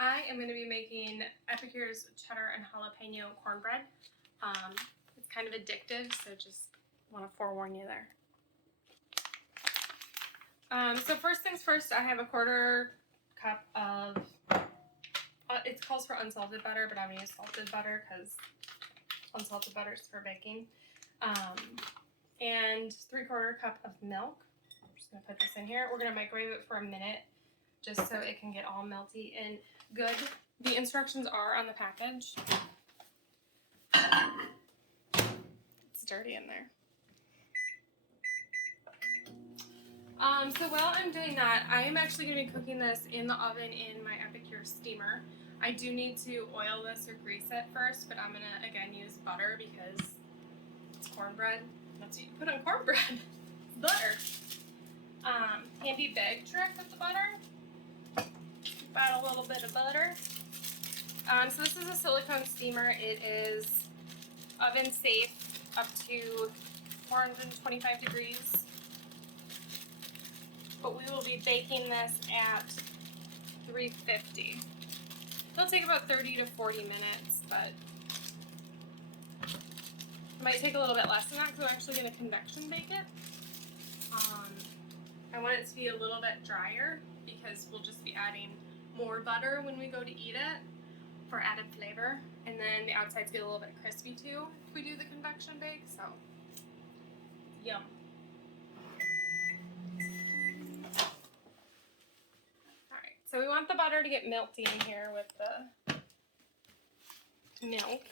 I am going to be making Epicure's Cheddar and Jalapeno Cornbread. It's kind of addictive, so just want to forewarn you there. So first things first, I have a 1/4 cup of, it calls for unsalted butter, but I'm going to use salted butter because unsalted butter is for baking. And 3/4 cup of milk. I'm just going to put this in here. We're going to microwave it for a minute just so it can get all melty and good. The instructions are on the package. It's dirty in there. So while I'm doing that, I am actually going to be cooking this in the oven in my Epicure steamer. I do need to oil this or grease it first, but I'm going to, again, use butter because it's cornbread. That's what you put on cornbread. Butter. Handy bag trick with the butter. About a little bit of butter. So this is a silicone steamer. It is oven safe up to 425 degrees. But we will be baking this at 350. It'll take about 30 to 40 minutes, but it might take a little bit less than that because we're actually going to convection bake it. I want it to be a little bit drier because we'll just be adding more butter when we go to eat it for added flavor. And then the outsides get a little bit crispy too if we do the convection bake, so yum. Alright, so we want the butter to get melty in here with the milk.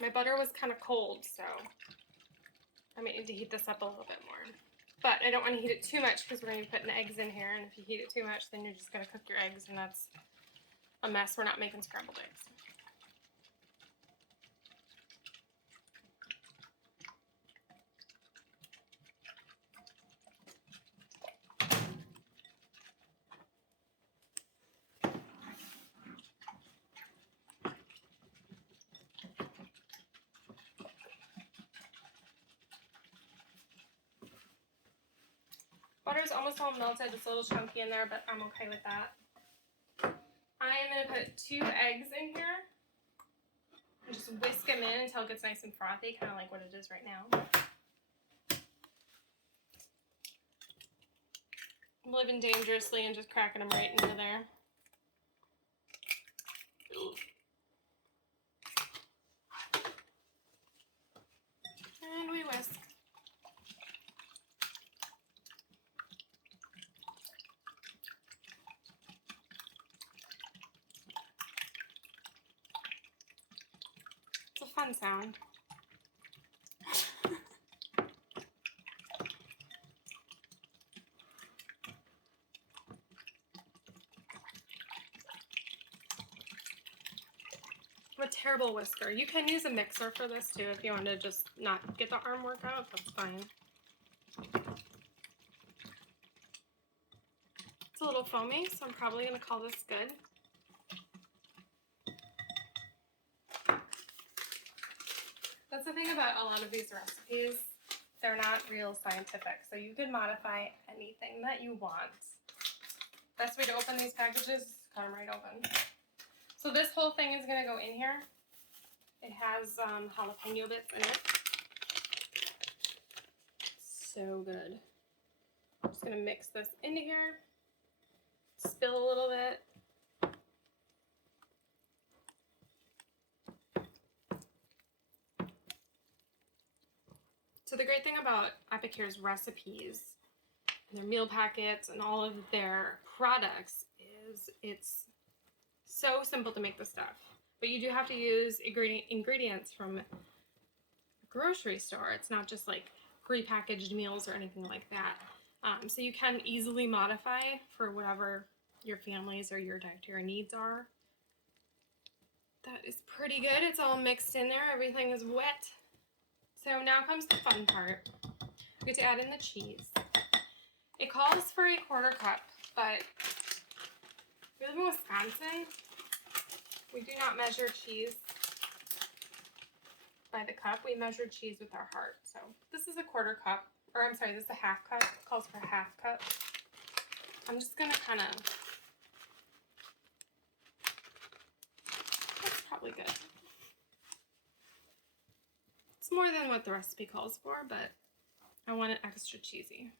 My butter was kind of cold, so I might need to heat this up a little bit more. But I don't want to heat it too much because we're going to be putting eggs in here, and if you heat it too much, then you're just going to cook your eggs, and that's a mess. We're not making scrambled eggs. Butter's almost all melted. It's a little chunky in there, but I'm okay with that. I am going to put 2 eggs in here and just whisk them in until it gets nice and frothy, kind of like what it is right now. I'm living dangerously and just cracking them right into there. And we whisk. It's a fun sound. I'm a terrible whisker. You can use a mixer for this too if you want to just not get the arm work out. That's fine. It's a little foamy, so I'm probably going to call this good. That's the thing about a lot of these recipes. They're not real scientific, so you can modify anything that you want. Best way to open these packages is to cut them right open. So this whole thing is going to go in here. It has jalapeno bits in it. So good. I'm just going to mix this into here. Spill a little bit. So the great thing about Epicure's recipes and their meal packets and all of their products is it's so simple to make the stuff. But you do have to use ingredients from a grocery store. It's not just like prepackaged meals or anything like that. So you can easily modify for whatever your family's or your dietary needs are. That is pretty good. It's all mixed in there. Everything is wet. So now comes the fun part. We get to add in the cheese. It calls for a 1/4 cup, but we live in Wisconsin. We do not measure cheese by the cup. We measure cheese with our heart. So this is a 1/4 cup, or I'm sorry, this is a 1/2 cup. It calls for a 1/2 cup. I'm just gonna kind of what the recipe calls for, but I want it extra cheesy.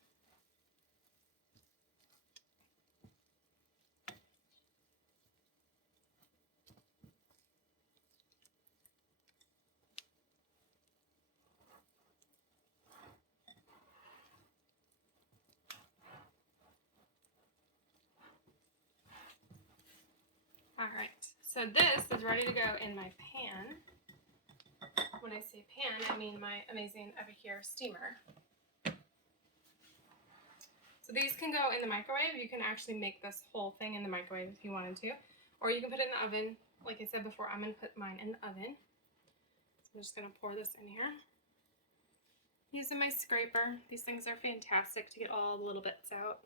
Alright, so this is ready to go in my pan. When I say pan, I mean my amazing Epicure steamer. So these can go in the microwave. You can actually make this whole thing in the microwave if you wanted to. Or you can put it in the oven. Like I said before, I'm going to put mine in the oven. So I'm just going to pour this in here. Using my scraper. These things are fantastic to get all the little bits out.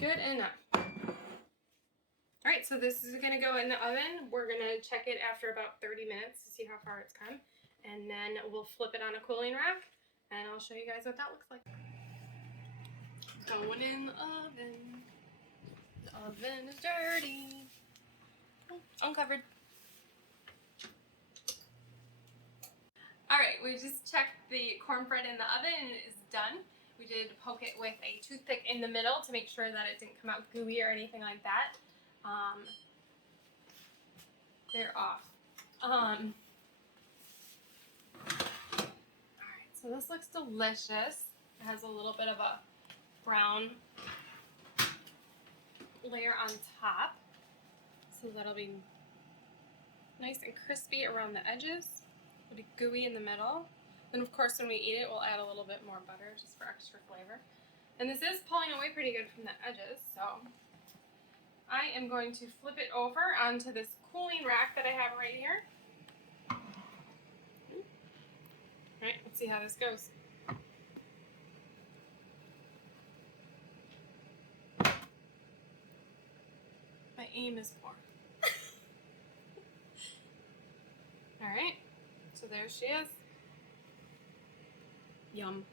Good enough. Alright, so this is going to go in the oven. We're going to check it after about 30 minutes to see how far it's come. And then we'll flip it on a cooling rack, and I'll show you guys what that looks like. Going in the oven. The oven is dirty. Uncovered. Alright, we just checked the cornbread in the oven and it is done. We did poke it with a toothpick in the middle to make sure that it didn't come out gooey or anything like that. They're off. Alright, so this looks delicious. It has a little bit of a brown layer on top. So that'll be nice and crispy around the edges. It'll be gooey in the middle. Then of course when we eat it, we'll add a little bit more butter just for extra flavor. And this is pulling away pretty good from the edges, so I am going to flip it over onto this cooling rack that I have right here. Alright, let's see how this goes. My aim is poor. Alright, so there she is. Yum.